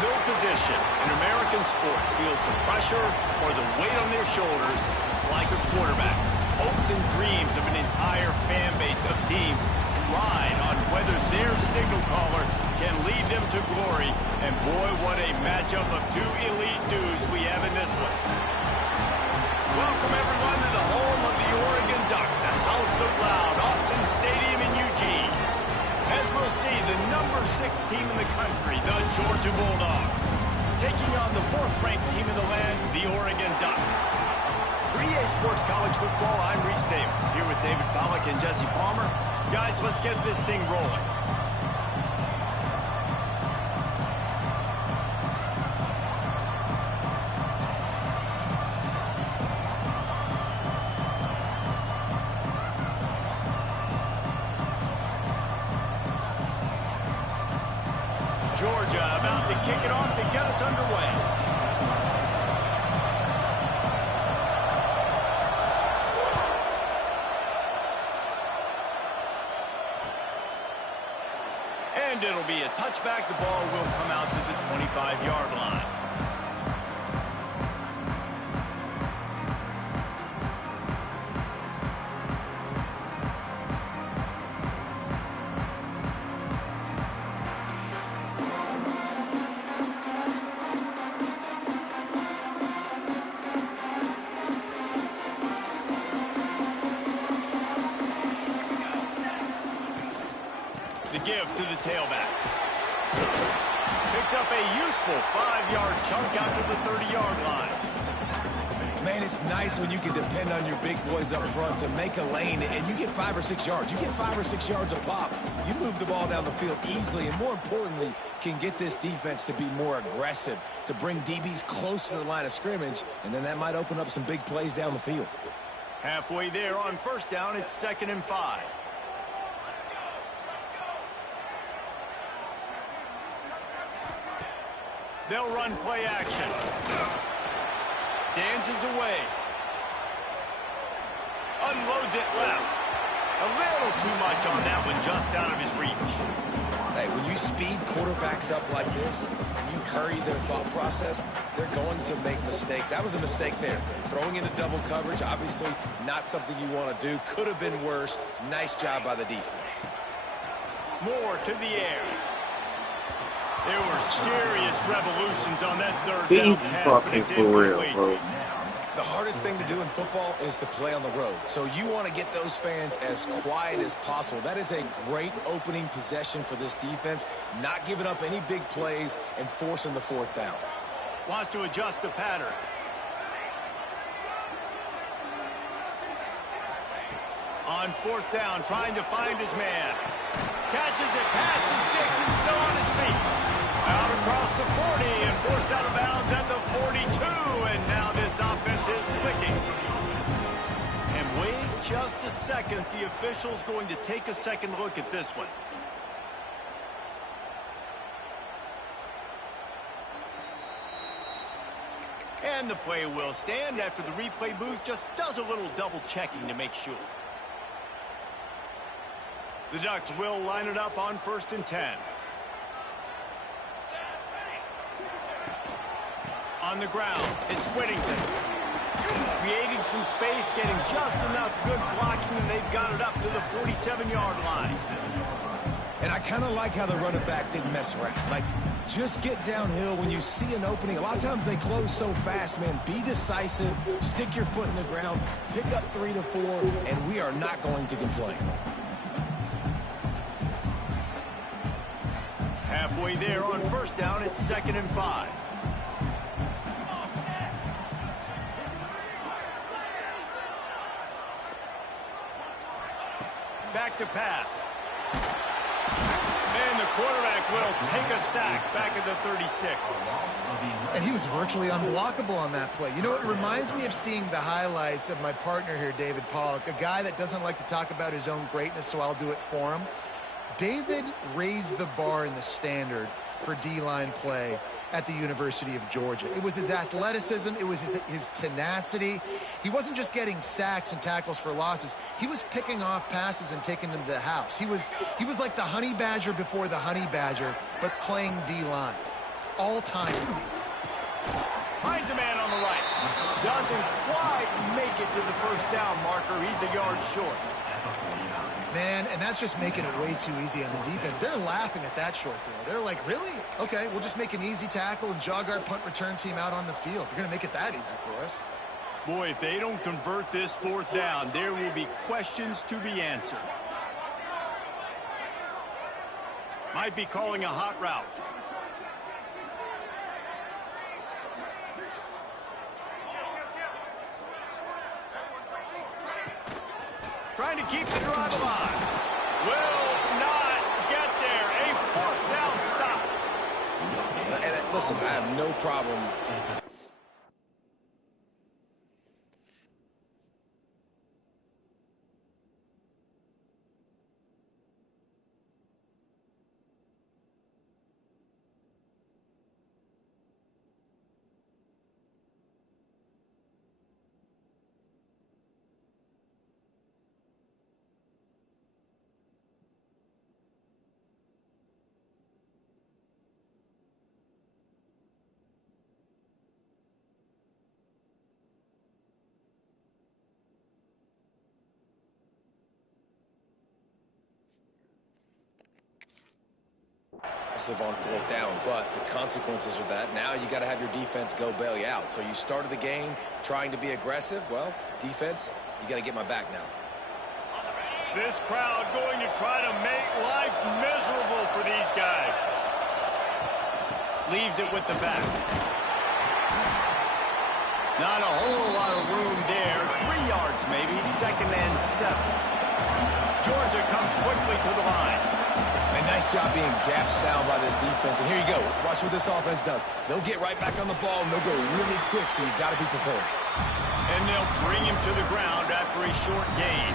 No position in American sports feels the pressure or the weight on their shoulders like a quarterback. Hopes and dreams of an entire fan base of teams ride on whether their signal caller can lead them to glory. And boy, what a matchup of two elite dudes we have in this one. Welcome everyone to the home of the Oregon Ducks, the House of Loud, Autzen Stadium in Eugene. As we'll see, the number 6 team in the country, the Georgia Bulldogs, taking on the 4th-ranked team in the land, the Oregon Ducks. For EA Sports College Football, I'm Reese Davis, here with David Pollack and Jesse Palmer. Guys, let's get this thing rolling. Georgia about to kick it off to get us underway. And it'll be a touchback. The ball will come out to the 25-yard line. The give to the tailback. Picks up a useful 5-yard chunk out to the 30-yard line. Man, it's nice when you can depend on your big boys up front to make a lane, and you get 5 or 6 yards. You get 5 or 6 yards a pop. You move the ball down the field easily, and more importantly, can get this defense to be more aggressive, to bring DBs close to the line of scrimmage, and then that might open up some big plays down the field. Halfway there on first down, it's 2nd and 5. They'll run play action. Dances away. Unloads it left. A little too much on that one, just out of his reach. Hey, when you speed quarterbacks up like this, and you hurry their thought process, they're going to make mistakes. That was a mistake there. Throwing into double coverage, obviously not something you want to do. Could have been worse. Nice job by the defense. More to the air. There were serious revolutions on that third He's down pass. fucking for real, bro. The hardest thing to do in football is to play on the road. So you want to get those fans as quiet as possible. That is a great opening possession for this defense. Not giving up any big plays and forcing the 4th down. Wants to adjust the pattern. On 4th down, trying to find his man. Catches it, passes, sticks, and still on his feet. Out across the 40 and forced out of bounds at the 42. And now this offense is clicking. And wait just a second. The official's going to take a second look at this one. And the play will stand after the replay booth just does a little double checking to make sure. The Ducks will line it up on 1st and 10. On the ground, it's Whittington. Creating some space, getting just enough good blocking, and they've got it up to the 47-yard line. And I kind of like how the running back didn't mess around. Like, just get downhill when you see an opening. A lot of times they close so fast, man. Be decisive, stick your foot in the ground, pick up 3 to 4, and we are not going to complain. Halfway there on first down, it's 2nd and 5. Back to pass. And the quarterback will take a sack back at the 36. And he was virtually unblockable on that play. You know, it reminds me of seeing the highlights of my partner here, David Pollack, a guy that doesn't like to talk about his own greatness, so I'll do it for him. David raised the bar in the standard for D-line play at the University of Georgia. It was his athleticism. It was his tenacity. He wasn't just getting sacks and tackles for losses. He was picking off passes and taking them to the house. He was like the honey badger before the honey badger, but playing D-line. all time. Finds a man on the right. Doesn't quite make it to the first down marker. He's a yard short. Man, and that's just making it way too easy on the defense. They're laughing at that short throw. They're like, really? Okay, we'll just make an easy tackle and jog our punt return team out on the field. You're going to make it that easy for us. Boy, if they don't convert this fourth down, there will be questions to be answered. Might be calling a hot route. Trying to keep the drive alive. Will not get there. A fourth down stop. And listen, I have no problem. On fourth down, but the consequences are that now you got to have your defense go bail you out. So you started the game trying to be aggressive. Well, defense, you got to get my back now. This crowd going to try to make life miserable for these guys. Leaves it with the back. Not a whole lot of room there. 3 yards maybe. 2nd and 7. Georgia comes quickly to the line. A nice job being gap sound by this defense. And here you go. Watch what this offense does. They'll get right back on the ball, and they'll go really quick, so you got to be prepared. And they'll bring him to the ground after a short gain.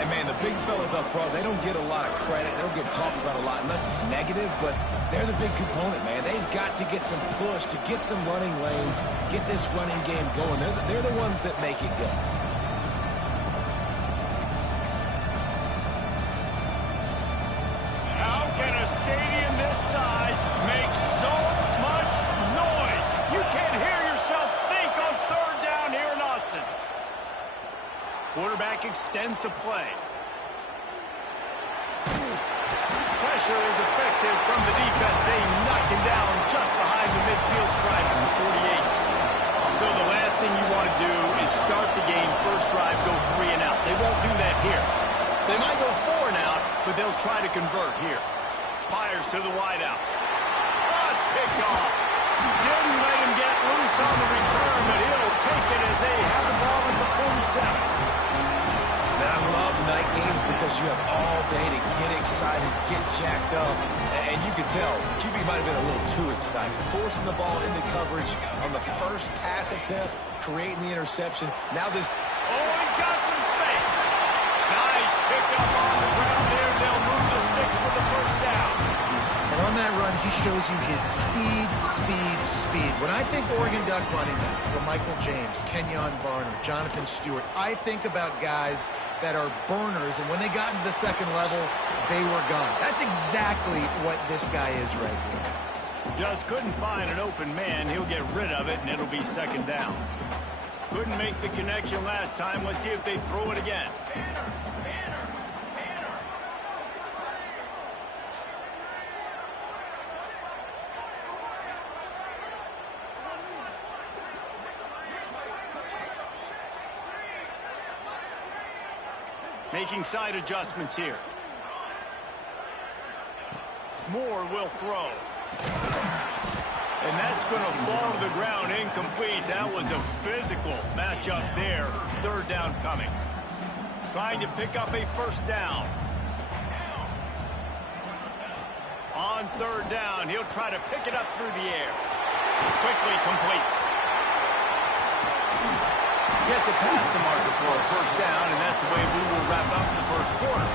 And, man, the big fellas up front, they don't get a lot of credit. They don't get talked about a lot unless it's negative, but they're the big component, man. They've got to get some push, to get some running lanes, get this running game going. They're the ones that make it go. Quarterback extends the play. Pressure is effective from the defense. They knock him down just behind the midfield stripe of the 48. So the last thing you want to do is start the game, first drive, go 3 and out. They won't do that here. They might go 4 and out, but they'll try to convert here. Fires to the wideout. Oh, it's picked off. Didn't let him get loose on the return, but he'll take it as they have the ball at the 47. And I love night games because you have all day to get excited, get jacked up. And you can tell, QB might have been a little too excited. Forcing the ball into coverage on the first pass attempt, creating the interception. Now this... Oh, he's got some space. Nice pick up on the ground there. They'll move the sticks for the first down. And on that run, he shows you his speed. When I think Oregon Duck running backs, LaMichael James, Kenyon Barner, Jonathan Stewart, I think about guys that are burners, and when they got into the second level, they were gone. That's exactly what this guy is right here. Just couldn't find an open man. He'll get rid of it, and it'll be 2nd down. Couldn't make the connection last time. Let's see if they throw it again. Making side adjustments here. Moore will throw. And that's going to fall to the ground incomplete. That was a physical matchup there. 3rd down coming. Trying to pick up a first down. On 3rd down, he'll try to pick it up through the air. Quickly complete. Gets it past the marker for a first down, and that's the way we will wrap up the first quarter.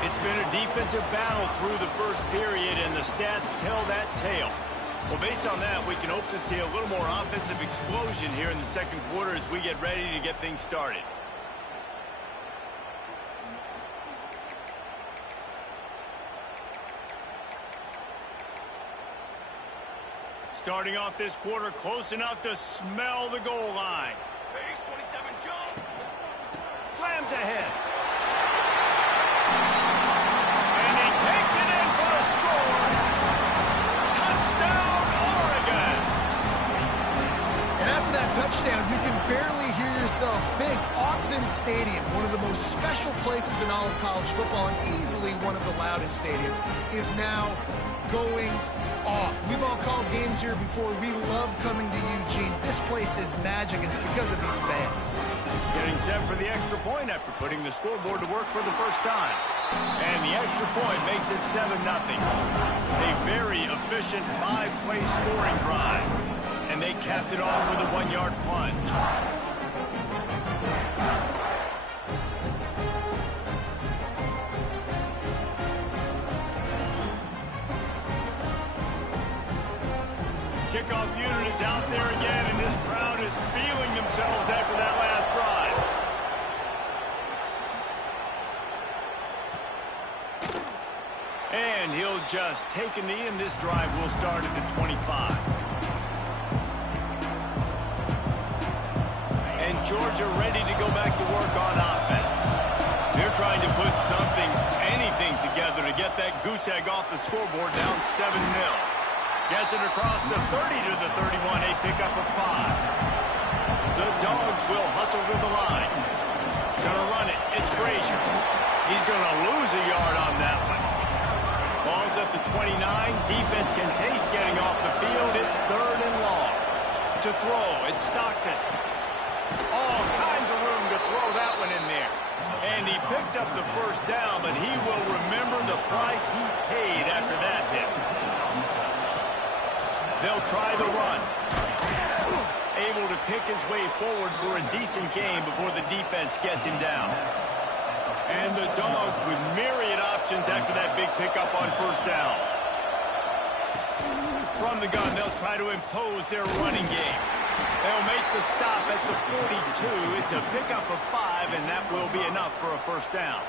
It's been a defensive battle through the first period, and the stats tell that tale. Well, based on that, we can hope to see a little more offensive explosion here in the second quarter as we get ready to get things started. Starting off this quarter close enough to smell the goal line. Base 27 jump. Slams ahead. And he takes it in for a score. Touchdown, Oregon. And after that touchdown, you can barely hear yourself think. Autzen Stadium, one of the most special places in all of college football and easily one of the loudest stadiums, is now going off. We've all called games here before. We love coming to Eugene. This place is magic, and it's because of these fans. Getting set for the extra point after putting the scoreboard to work for the first time. And the extra point makes it 7-0. A very efficient 5-play scoring drive. And they capped it off with a 1-yard plunge. Kickoff unit is out there again, and this crowd is feeling themselves after that last drive. And he'll just take a knee, and this drive will start at the 25. And Georgia ready to go back to work on offense. They're trying to put something, anything together to get that goose egg off the scoreboard down 7-0. Gets it across the 30 to the 31, a pickup of 5. The Dogs will hustle to the line. Gonna run it. It's Frazier. He's gonna lose a yard on that one. Ball's at the 29. Defense can taste getting off the field. It's 3rd and long. To throw, it's Stockton. All kinds of room to throw that one in there. And he picks up the first down, but he will remember the price he paid after that hit. They'll try the run. Able to pick his way forward for a decent game before the defense gets him down. And the Dogs with myriad options after that big pickup on first down. From the gun, they'll try to impose their running game. They'll make the stop at the 42. It's a pickup of 5, and that will be enough for a first down.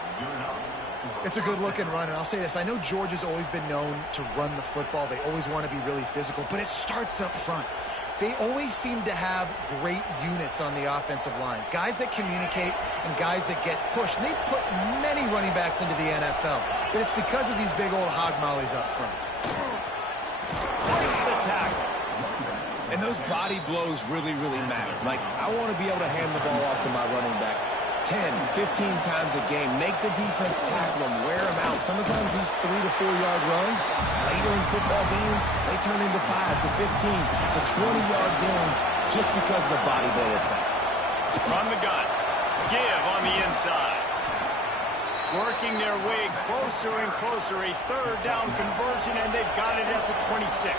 It's a good-looking run, and I'll say this. I know Georgia's always been known to run the football. They always want to be really physical, but it starts up front. They always seem to have great units on the offensive line. Guys that communicate and guys that get pushed. And they put many running backs into the NFL, but it's because of these big old hog mollies up front. Breaks the tackle. And those body blows really, really matter. Like, I want to be able to hand the ball off to my running back 10, 15 times a game. Make the defense tackle them, wear them out. Sometimes these 3 to 4 yard runs, later in football games, they turn into 5 to 15 to 20-yard gains just because of the body blow effect. From the gun. Give on the inside. Working their way closer and closer. A 3rd down conversion, and they've got it at the 26.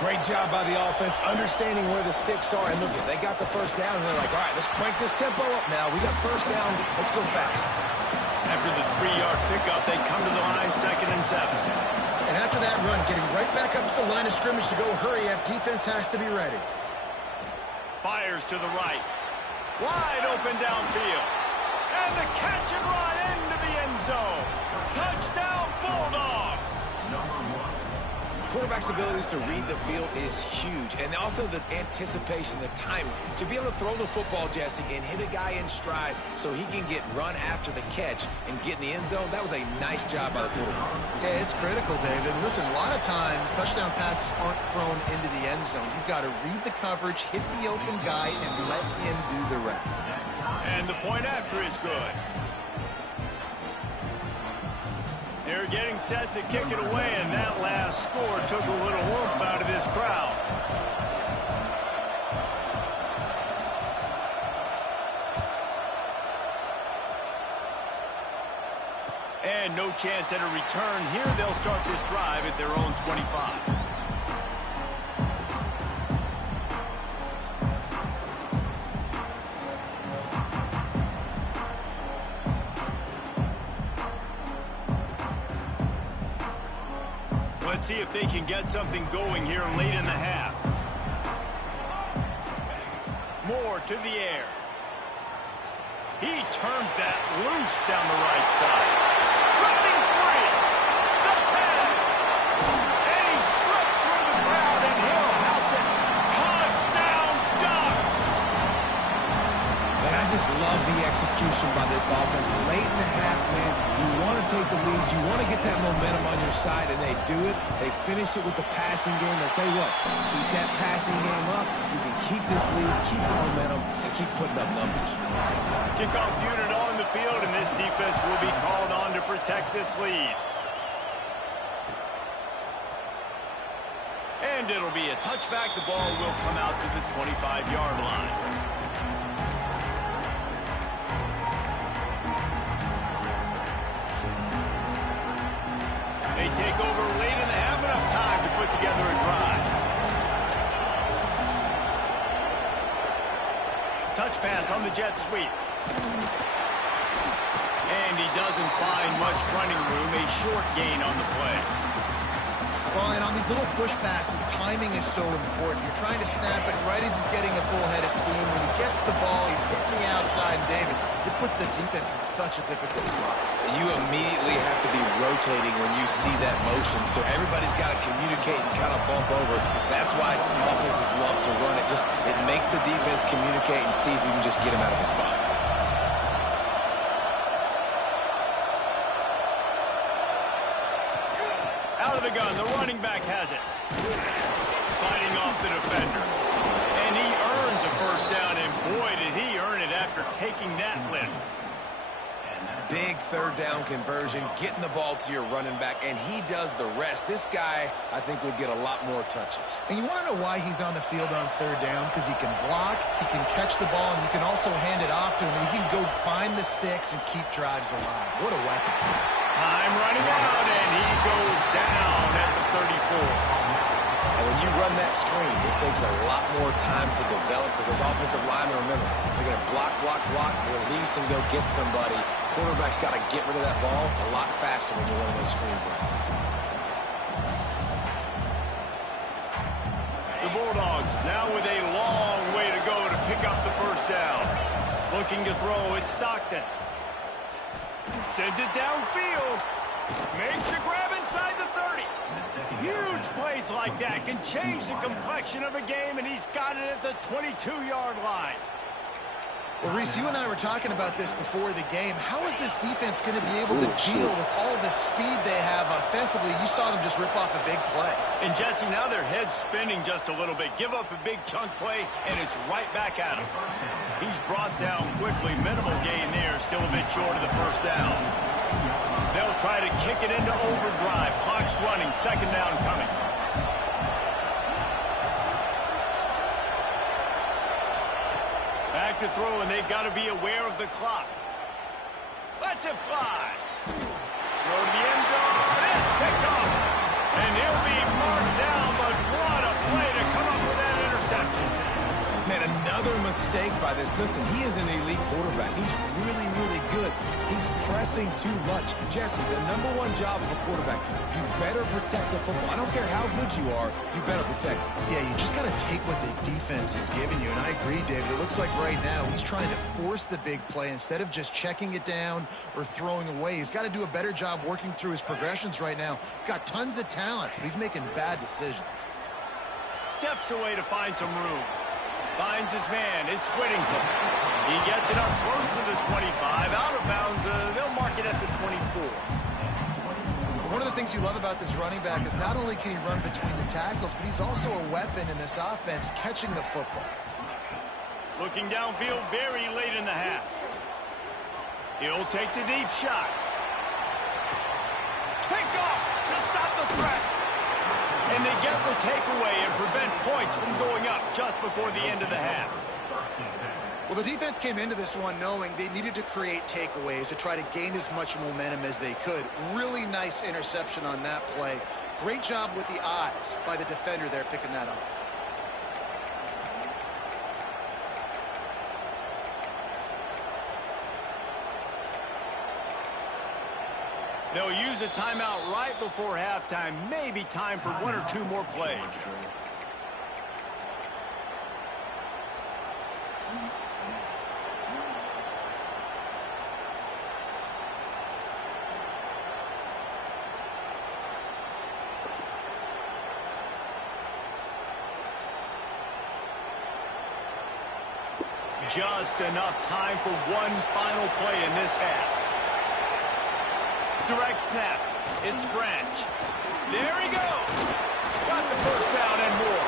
Great job by the offense, understanding where the sticks are. And look, they got the first down, and they're like, all right, let's crank this tempo up now. We got first down. Let's go fast. After the 3-yard pickup, they come to the line, 2nd and 7. And after that run, getting right back up to the line of scrimmage to go hurry up, defense has to be ready. Fires to the right. Wide open downfield. And the catch and run into the end zone. Touchdown, Bulldogs. Quarterback's abilities to read the field is huge, and also the anticipation, the timing. To be able to throw the football, Jesse, and hit a guy in stride so he can get run after the catch and get in the end zone, that was a nice job by the quarterback. Yeah, it's critical, David. Listen, a lot of times, touchdown passes aren't thrown into the end zone. You've got to read the coverage, hit the open guy, and let him do the rest. And the point after is good. They're getting set to kick it away, and that last score took a little oomph out of this crowd. And no chance at a return here. They'll start this drive at their own 25. Let's see if they can get something going here late in the half. Moore to the air. He turns that loose down the right side. Running free. The 10. And he slipped through the crowd offense. Late in the half, man, you want to take the lead. You want to get that momentum on your side, and they do it. They finish it with the passing game. I'll tell you what, keep that passing game up. You can keep this lead, keep the momentum, and keep putting up numbers. Kickoff unit on the field, and this defense will be called on to protect this lead. And it'll be a touchback. The ball will come out to the 25-yard line. They take over late in the half, enough time to put together a drive. Touch pass on the jet sweep. And he doesn't find much running room. A short gain on the play. Well, and on these little push passes, timing is so important. You're trying to snap it right as he's getting a full head of steam. When he gets the ball, he's hitting the outside, and David, it puts the defense in such a difficult spot. You immediately have to be rotating when you see that motion, so everybody's got to communicate and kind of bump over. That's why offenses love to run it. It makes the defense communicate and see if you can just get him out of the spot. Out of the gun, the running back has it. Fighting off the defender. And he earns a first down, and boy, did he earn it after taking that lift. Big third down conversion, getting the ball to your running back, and he does the rest. This guy, I think, will get a lot more touches. And you want to know why he's on the field on third down? Because he can block, he can catch the ball, and you can also hand it off to him. And he can go find the sticks and keep drives alive. What a weapon. Time running out, and he goes down at the 34. And when you run that screen, it takes a lot more time to develop because those offensive linemen, remember, they're going to block, release, and go get somebody. Quarterback's got to get rid of that ball a lot faster when you're running those screen plays. The Bulldogs now with a long way to go to pick up the first down. Looking to throw, it's Stockton. Sends it downfield. Makes the grab inside the 30. Huge plays like that can change the complexion of a game, and he's got it at the 22-yard line. Well, Reese, you and I were talking about this before the game. How is this defense going to be able to deal with all the speed they have offensively? You saw them just rip off a big play. And, Jesse, now their head's spinning just a little bit. Give up a big chunk play, and it's right back at him. He's brought down quickly. Minimal gain there, still a bit short of the first down. They'll try to kick it into overdrive. Clock's running, second down coming. Back to throw, and they've got to be aware of the clock. Lets it fly. Throw to the end zone. It's picked off. And he'll be marked down, but what a play to come up with that interception. Man, another mistake by this. Listen, he is an elite quarterback. He's really, really good. He's pressing too much. Jesse, the #1 job of a quarterback, you better protect the football. I don't care how good you are, you better protect it. Yeah, you just got to take what the defense is giving you. And I agree, David. It looks like right now he's trying to force the big play instead of just checking it down or throwing away. He's got to do a better job working through his progressions right now. He's got tons of talent, but he's making bad decisions. Steps away to find some room. Finds his man. It's Whittington. He gets it up close to the 25. Out of bounds. They'll mark it at the 24. One of the things you love about this running back is not only can he run between the tackles, but he's also a weapon in this offense catching the football. Looking downfield very late in the half. He'll take the deep shot. Picked off to stop the threat. And they get the takeaway and prevent points from going up just before the end of the half. Well, the defense came into this one knowing they needed to create takeaways to try to gain as much momentum as they could. Really nice interception on that play. Great job with the eyes by the defender there picking that off. They'll use a timeout right before halftime. Maybe time for 1 or 2 more plays. just enough time for one final play in this half. Direct snap. It's Branch. There he goes. Got the first down and more.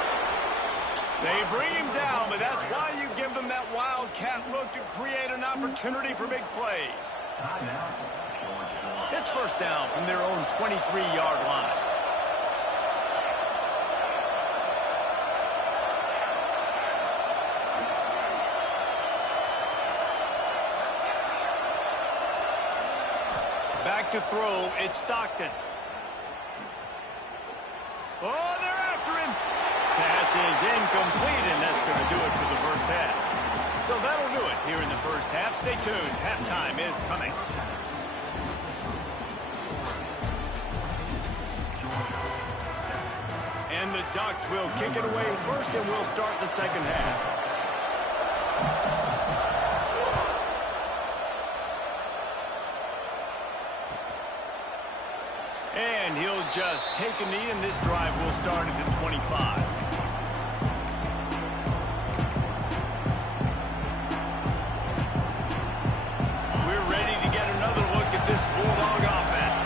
They bring him down, but that's why you give them that wildcat look to create an opportunity for big plays. It's first down from their own 23-yard line. Back to throw, it's Stockton. Oh, they're after him. Pass is incomplete, and that's going to do it for the first half. So that'll do it here in the first half. Stay tuned. Halftime is coming. And the Ducks will kick it away first, and we'll start the second half. And he'll just take a knee, and this drive will start at the 25. We're ready to get another look at this Bulldog offense.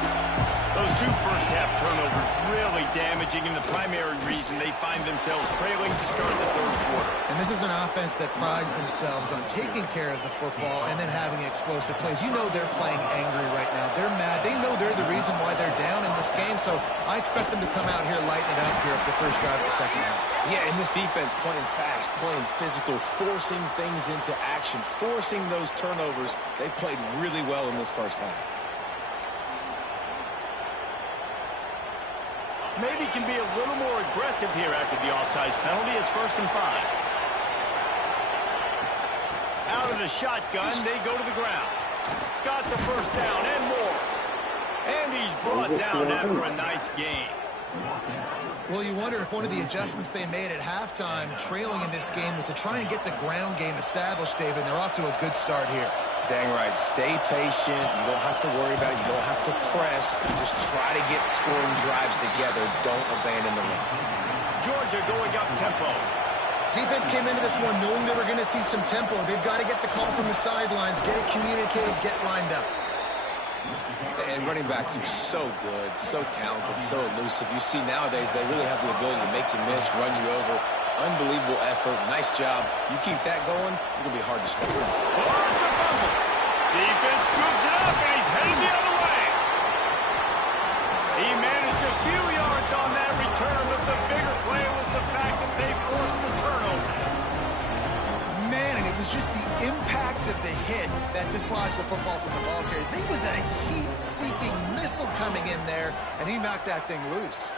Those two first-half turnovers really damaging, and the primary reason they find themselves trailing to start the third quarter. And this is an offense that prides themselves on taking care of the football and then having explosive plays. You know they're playing angry right now. They're mad. They know they're the reason why they're down in this game, so I expect them to come out here, lighten it up here at the first drive of the second half. Yeah, and this defense playing fast, playing physical, forcing things into action, forcing those turnovers. They played really well in this first half. Maybe can be a little more aggressive here after the offsides penalty. It's 1st and 5. Out of the shotgun, they go to the ground. Got the first down and more. And he's brought down after a nice gain. Well, you wonder if one of the adjustments they made at halftime, trailing in this game, was to try and get the ground game established, David. They're off to a good start here. Dang right. Stay patient. You don't have to worry about it. You don't have to press. Just try to get scoring drives together. Don't abandon the run. Georgia going up tempo. Defense came into this one knowing they were going to see some tempo. They've got to get the call from the sidelines, get it communicated, get lined up. And running backs are so good, so talented, so elusive. You see nowadays they really have the ability to make you miss, run you over. Unbelievable effort. Nice job. You keep that going, it's going to be hard to stop. Oh, it's a fumble. Defense scoops it up, and he's headed the other way. He managed a few yards on that return, but the bigger play was the fact that they forced the turnover. Man, and it was just the impact of the hit that dislodged the football from the ball carrier. There was a heat-seeking missile coming in there, and he knocked that thing loose.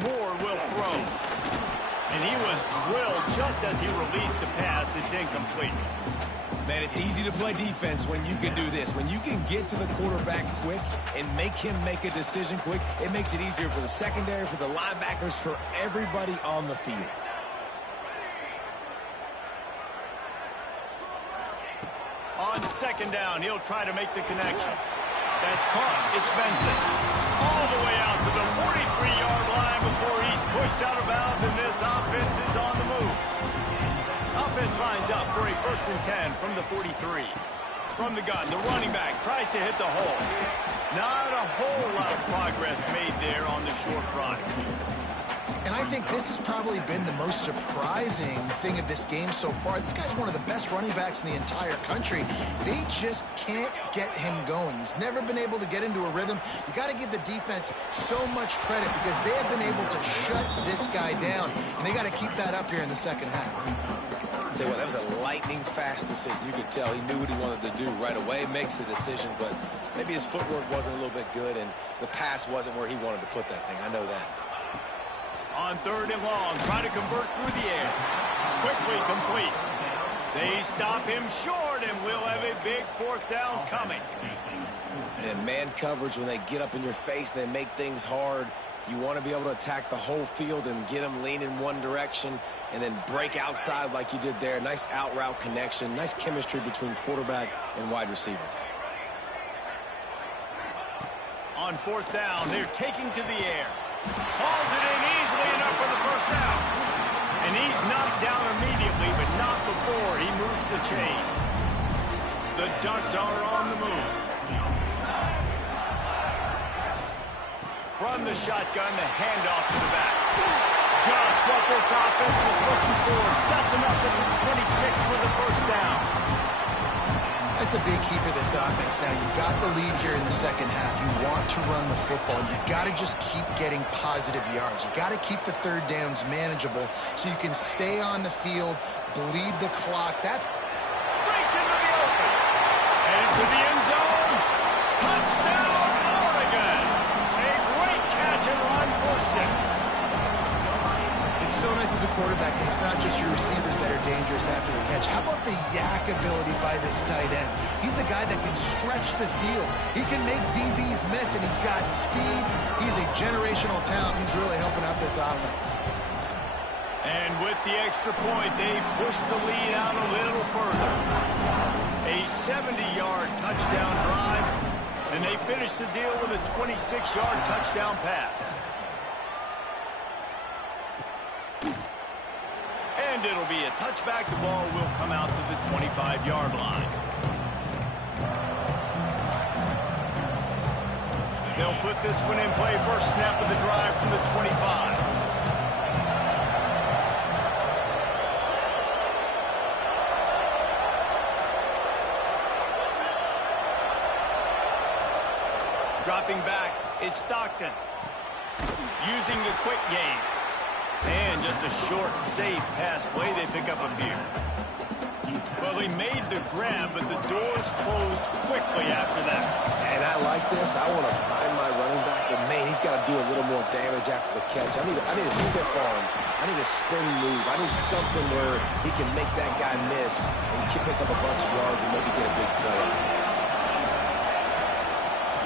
Moore will throw. And he was drilled just as he released the pass. It's incomplete. Man, it's easy to play defense when you can do this. When you can get to the quarterback quick and make him make a decision quick, it makes it easier for the secondary, for the linebackers, for everybody on the field. On second down, he'll try to make the connection. That's caught. It's Benson. All the way out to the 43-yard line before he's pushed out of bounds, and this offense is on the move. Offense lines up for a 1st and 10 from the 43. From the gun, the running back tries to hit the hole. Not a whole lot of progress made there on the short run. And I think this has probably been the most surprising thing of this game so far. This guy's one of the best running backs in the entire country. They just can't get him going. He's never been able to get into a rhythm. You got to give the defense so much credit because they have been able to shut this guy down, and they got to keep that up here in the second half. Tell you what, that was a lightning-fast decision. You could tell he knew what he wanted to do right away, makes the decision, but maybe his footwork wasn't a little bit good, and the pass wasn't where he wanted to put that thing. I know that. On 3rd and long, try to convert through the air. Quickly complete. They stop him short, and we'll have a big 4th down coming. And man coverage, when they get up in your face, they make things hard. You want to be able to attack the whole field and get them lean in one direction and then break outside like you did there. Nice out route connection, nice chemistry between quarterback and wide receiver. On fourth down, they're taking to the air. Hauls it in easily enough for the first down. And he's knocked down immediately, but not before he moves the chains. The Ducks are on the move. From the shotgun, the handoff to the back. Just what this offense was looking for. Sets him up at the 26 with the first down. That's a big key for this offense now. You've got the lead here in the second half. You want to run the football. You've got to just keep getting positive yards. You've got to keep the third downs manageable so you can stay on the field, bleed the clock. That's breaks into the open. Headed to the end zone. Touchdown, Oregon. A great catch and run for 6. It's so nice as a quarterback that it's not just your receivers that are dangerous after the catch. How about the yak ability by this tight end? He's a guy that can stretch the field. He can make DBs miss, and he's got speed. He's a generational talent. He's really helping out this offense. And with the extra point, they push the lead out a little further. A 70-yard touchdown drive, and they finish the deal with a 26-yard touchdown pass. And it'll be a touchback. The ball will come out to the 25-yard line. They'll put this one in play. First snap of the drive from the 25. Dropping back, it's Stockton. Using the quick game. And just a short, safe pass play. They pick up a few. Well, he made the grab, but the doors closed quickly after that. And I like this. I want to find my running back, but man, he's got to do a little more damage after the catch. I need a stiff arm. I need a spin move. I need something where he can make that guy miss and pick up a bunch of yards and maybe get a big play out.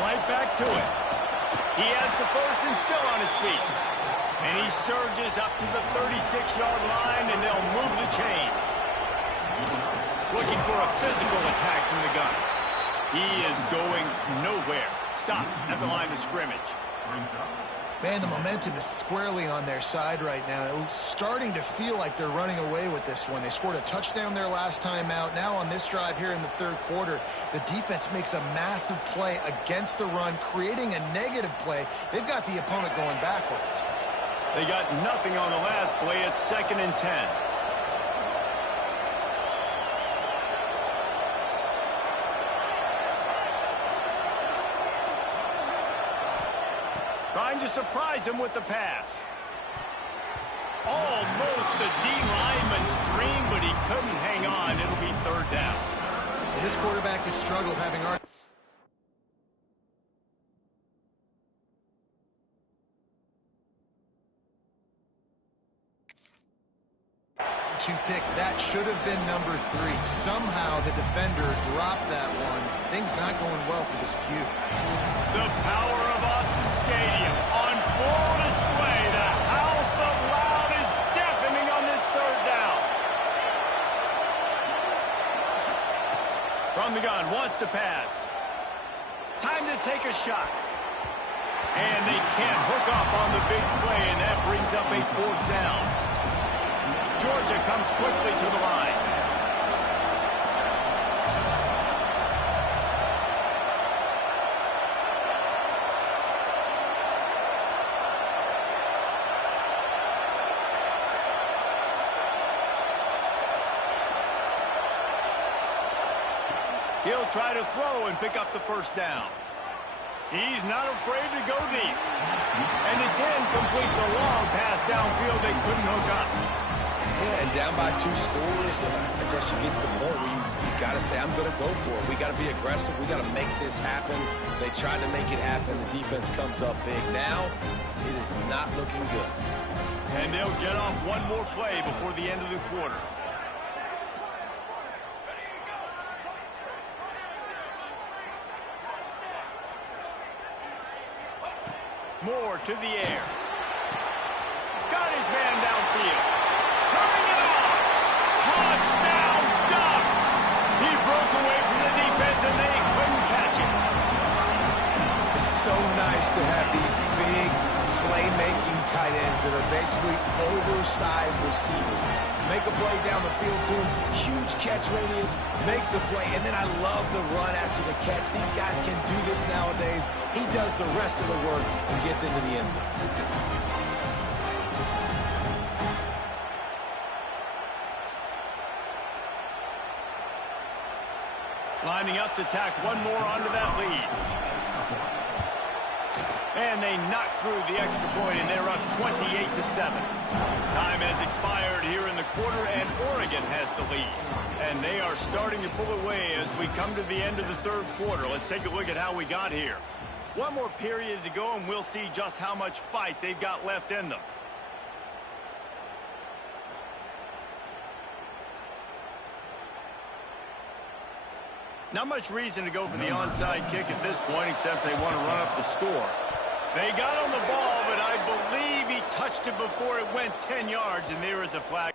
Right back to it. He has the first and still on his feet. And he surges up to the 36-yard line, and they'll move the chain. Looking for a physical attack from the gun. He is going nowhere. Stop at the line of scrimmage. Man, the momentum is squarely on their side right now. It's starting to feel like they're running away with this one. They scored a touchdown their last time out. Now on this drive here in the third quarter, the defense makes a massive play against the run, creating a negative play. They've got the opponent going backwards. They got nothing on the last play. It's 2nd and 10. Trying to surprise him with the pass. Almost a D lineman's dream, but he couldn't hang on. It'll be 3rd down. This quarterback has struggled having our 2 picks. That should have been number 3. Somehow the defender dropped that one. Things not going well for this Q. The power of Autzen Stadium on full display. The house of loud is deafening on this 3rd down. From the gun, wants to pass. Time to take a shot. And they can't hook up on the big play, and that brings up a 4th down. Georgia comes quickly to the line. He'll try to throw and pick up the first down. He's not afraid to go deep. And it's incomplete. The long pass downfield, they couldn't hook up. Yeah, and down by 2 scores, and I guess you get to the point where you got to say, I'm going to go for it. We got to be aggressive. We got to make this happen. They tried to make it happen. The defense comes up big. Now, it is not looking good. And they'll get off one more play before the end of the quarter. Moore to the air. Got his man downfield. Turning it on. Touchdown, Ducks. He broke away from the defense, and they couldn't catch him. It's so nice to have these big playmaking tight ends that are basically oversized receivers. Make a play down the field to him, huge catch radius, makes the play, and then I love the run after the catch. These guys can do this nowadays. He does the rest of the work and gets into the end zone. Lining up to tack one more onto that lead. And they knock through the extra point, and they're up 28-7. Time has expired here in the quarter, and Oregon has the lead. And they are starting to pull away as we come to the end of the third quarter. Let's take a look at how we got here. One more period to go, and we'll see just how much fight they've got left in them. Not much reason to go for the onside kick at this point, except they want to run up the score. They got on the ball, but I believe he touched it before it went 10 yards, and there is a flag.